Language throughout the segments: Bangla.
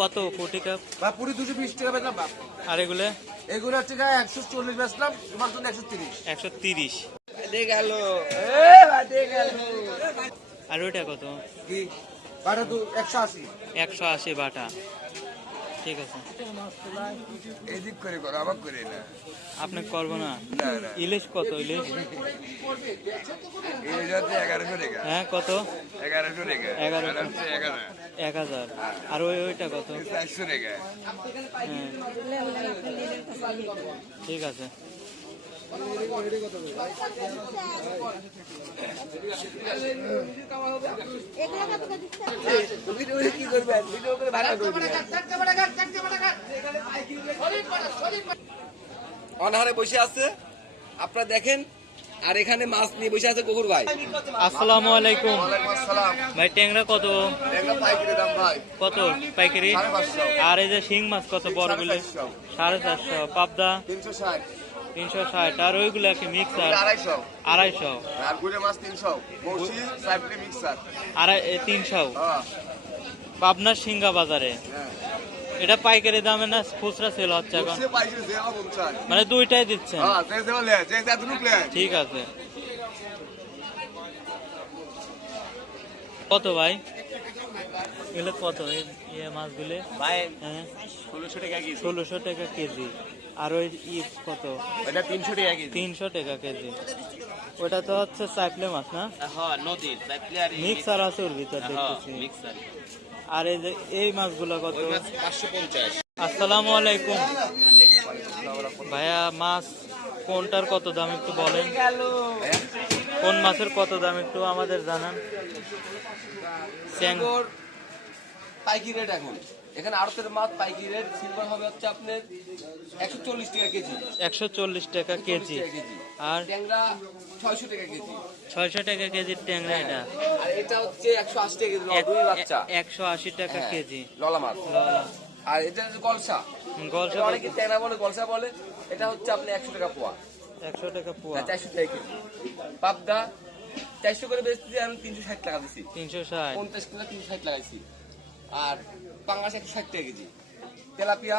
কত? কোটি কাপ বা পুরি দুশো বিশ টাকা বেচলাম বাপ। আর এগুলো? এগুলো হচ্ছে গায়ে একশো চল্লিশ বেচলাম তোমার জন্য একশো তিরিশ। একশো তিরিশ। গেল। গেল। আর ওইটা কত? কি? বাটা তো একশো আশি। একশো আশি বাটা। ঠিক আছে। এদিক করে করো আবার করে না। আপনি করব না। ইলিশ কত ইলিশ? এই যাতে এগারোশো টাকা। হ্যাঁ কত? এগারোশো টাকা। এগারোশো। হচ্ছে এগারো এক হাজার। আর ওই ওইটা কত? চারশো টাকা। হ্যাঁ। ঠিক আছে। কি করবে ভিডিও করে ভাড়া অনাহারে বসে আছে। আপনারা দেখেন আর এখানে মাছ নিয়ে বসে আছে কুকুর ভাই। আসসালামু আলাইকুম। ভাই ট্যাংরা কত? কত পাইকারি? আর এই যে শিং মাছ কত বড় চারশো। সাড়ে চারশো পাবদা? তিনশো ষাট। তিনশো ষাট আর ওইগুলো কি মিক্সার? আড়াইশো। আড়াইশো। আর গুড়ে মাছ তিনশো বসি সাইফলি মিক্সার। আড়াই তিনশো। হ্যাঁ। পাবনার সিঙ্গা বাজারে। হ্যাঁ। এটা পাইকারি দামে না খুচরা সেল হচ্ছে এখন? মানে দুইটাই দিচ্ছেন? হ্যাঁ ঠিক আছে। কত ভাই? এগুলো কত? এই ইয়ে মাছগুলো? ভাই হ্যাঁ। ষোলোশো টাকা কেজি। ষোলোশো টাকা কেজি। আর ওই ই কত? ওটা তিনশো টাকা কেজি। তিনশো টাকা কেজি। ওটা তো হচ্ছে চাইপলে মাছ না? হ্যাঁ নদীর সাইপ্লে আর মিক্সার আছে ওর ভিতর হ্যাঁ দেখতেছি। মিক্সার আর এই যে এই মাছগুলো কত? মাছ পাঁচশো পঞ্চাশ। আসসালামু আলাইকুম। ভাইয়া মাছ কোনটার কত দাম একটু বলেন? কোন মাছের কত দাম একটু আমাদের জানান? পাইকি রেট এখন। এখানে আড়তের মাছ পাইকি রেট সিলভার হবে হচ্ছে আপনার একশো চল্লিশ টাকা কেজি। একশো চল্লিশ টাকা কেজি। আর ট্যাংরা ছয়শো টাকা কেজি। ছয়শো টাকা কেজির ট্যাংরা এটা। আর এটা হচ্ছে একশো আশি টাকা কেজি বাচ্চা। একশো আশি টাকা হ্যাঁ, কেজি। ললা মাছ। ললা। আর এটা হচ্ছে গলসা। গলসা অনেকে ট্যাংরা বলে গলসা বলে। এটা হচ্ছে আপনি একশো টাকা পোয়া। একশো টাকা পোয়া। চারশো টাকা কেজি। পাবদা চারশো করে বেচতে আমি তিনশো ষাট টাকা দিছি। তিনশো ষাট। পঞ্চাশ কিলো তিনশো ষাট লাগাইছি। আর পাঙ্গাস একশো ষাট টাকা কেজি। তেলাপিয়া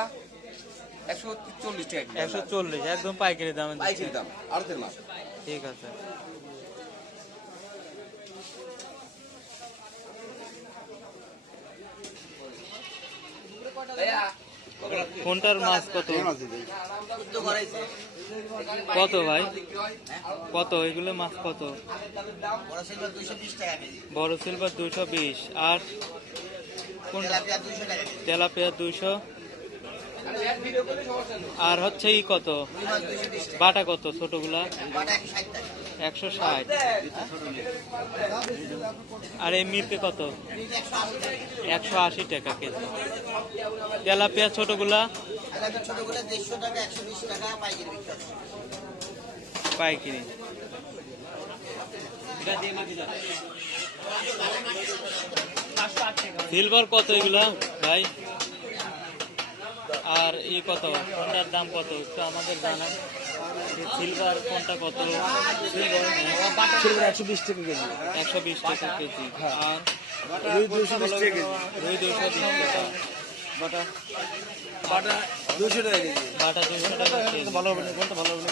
একশো চল্লিশ টাকা কেজি। একশো চল্লিশ একদম পাইকারি দামে। পাইকারি দাম আড়তের মাছ ঠিক আছে। কোনটার মাছ কত? কত ভাই? কত? এগুলো মাছ কত? বড় সিলভার দুইশো বিশ। আর তেলাপিয়া দুইশো আর হচ্ছে ই কত? বাটা কত ছোটগুলা? একশো ষাট আর এই মিরকে কত? একশো আশি টাকা। কেজি। তেলাপিয়া ছোটগুলা? পাইকারি। সিলভার কত এগুলা ভাই? আর ই কত? কোনটার দাম কত? একটু আমাদের জানান। সিলভার কোনটা কত? সিলভার একশো বিশ টাকা কেজি। একশো বিশ টাকা কেজি। আর রুই দুশো বিশ টাকা রুই দুশো বিশ টাকা। বাটা। বাটা দুশো টাকা কেজি। বাটা দুশো টাকা ভালো হবে না কোনটা ভালো হবে না